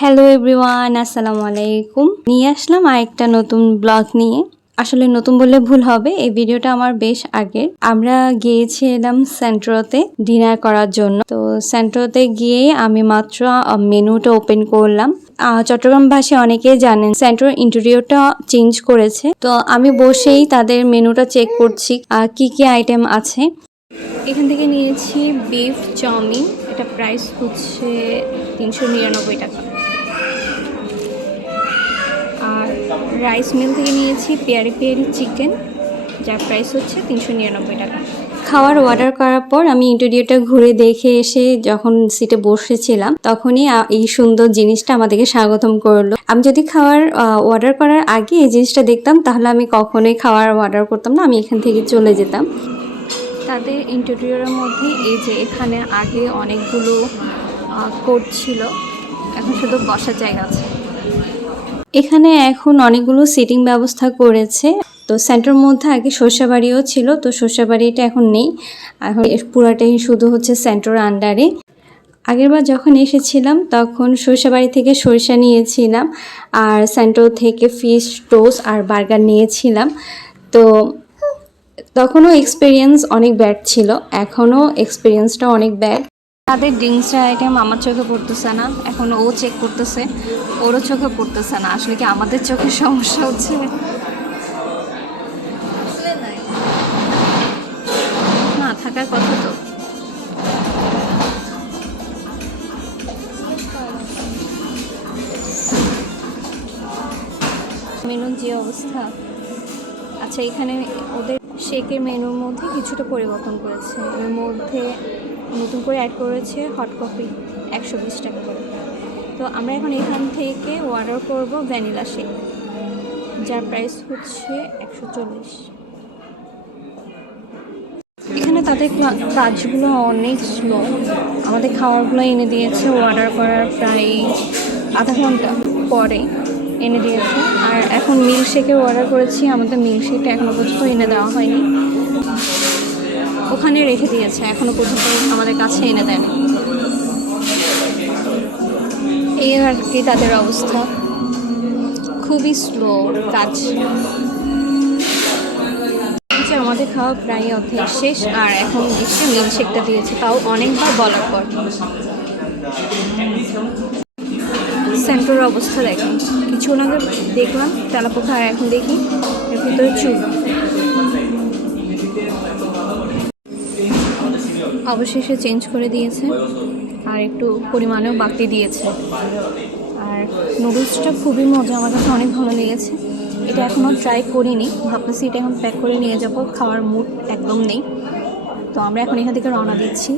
Hello everyone আসসালামু আলাইকুম। নিয়ে আসলাম আরেকটা নতুন ব্লগ নিয়ে। আসলে নতুন বললে ভুল হবে, এই ভিডিওটা আমার বেশ আগের। আমরা গিয়েছিলাম সেন্ট্রোতে ডিনার করার জন্য। তো সেন্ট্রোতে গিয়ে আমি মাত্র মেনুটা ওপেন করলাম। চট্টগ্রামবাসী অনেকেই জানেন সেন্ট্রোর ইন্টেরিয়রটা চেঞ্জ করেছে। তো আমি বসেই তাদের মেনুটা চেক করছি কি কি আইটেম আছে। এখান থেকে নিয়েছি বিফ চাউমিন। এটা প্রাইস হচ্ছে তিনশো নিরানব্বই টাকা। রাইস মিল থেকে নিয়েছি পেয়ারি পেয়ারি চিকেন যার প্রাইস হচ্ছে তিনশো নিরানব্বই টাকা। খাওয়ার অর্ডার করার পর আমি ইন্টেরিয়রটা ঘুরে দেখে এসে যখন সিটে বসেছিলাম তখনই এই সুন্দর জিনিসটা আমাদেরকে স্বাগতম করল। আমি যদি খাওয়ার অর্ডার করার আগে এই জিনিসটা দেখতাম তাহলে আমি কখনোই খাওয়ার অর্ডার করতাম না আমি এখান থেকে চলে যেতাম। তাদের ইন্টেরিয়রের মধ্যে এই যে এখানে আগে অনেকগুলো কোট ছিল এখন শুধু বসার জায়গা আছে। এখানে এখন অনেকগুলো সিটিং ব্যবস্থা করেছে। তো সেন্টার মধ্যে আগে সর্ষাবাড়িও ছিল, তো সর্ষাবাড়িটা এখন নেই। এখন পুরাটাই শুধু হচ্ছে সেন্টার আন্ডারে আগেরবার যখন এসেছিলাম, তখন সরিষাবাড়ি থেকে সরিষা নিয়েছিলাম, আর সেন্টার থেকে ফিশ টোস্ট আর বার্গার নিয়েছিলাম। তো তখনও এক্সপিরিয়েন্স অনেক ব্যাড ছিল, এখনও এক্সপিরিয়েন্সটা অনেক ব্যাড তাদের ড্রিঙ্কসের আইটেম আমার চোখে পড়তেছে না, এখন ও চেক করতেছে, ওরও চোখে পড়তেছে না। আসলে কি আমাদের চোখের সমস্যা হচ্ছে? না, থাকার কথা তো। মেনুর যে অবস্থা। আচ্ছা এখানে ওদের শেকের মেনুর মধ্যে কিছুটা পরিবর্তন করেছে। এর মধ্যে নতুন করে অ্যাড করেছে হট কফি একশো বিশ টাকা করে। তো আমরা এখন এখান থেকে অর্ডার করব ভ্যানিলা শেক যার প্রাইস হচ্ছে একশো চল্লিশ। এখানে তাদের কাজগুলো অনেক স্লো আমাদের খাবারগুলো এনে দিয়েছে অর্ডার করার প্রায় আধা ঘণ্টা পরে এনে দিয়েছে। আর এখন মিল্কশেকের অর্ডার করেছি, আমাদের মিল্কশেকটা এখনও পর্যন্ত এনে দেওয়া হয়নি। ওখানে রেখে দিয়েছে এখনও পর্যন্ত আমাদের কাছে এনে দেয়নি। এই আর কি তাদের অবস্থা। খুবই স্লো কাজ। আমাদের খাওয়া প্রায় অর্ধেক শেষ, আর এখন দিচ্ছে মিল্কশেকটা দিয়েছে, তাও অনেকবার বলার পর। সেন্টার অবস্থা দেখেন। কিছুক্ষণ আগে দেখলাম, তেলাপোকা, আর এখন দেখি, এর ভিতরে চুল অবশেষে চেঞ্জ করে দিয়েছে। আর একটু পরিমাণেও বাড়তি দিয়েছে। আর নুডলসটা খুবই মজা, আমার কাছে অনেক ভালো লেগেছে। এটা এখনও ট্রাই করিনি। ভাবতেছি এটা এখন প্যাক করে নিয়ে যাব। খাওয়ার মুড একদম নেই। তো আমরা এখন এখান থেকে রওনা দিচ্ছি।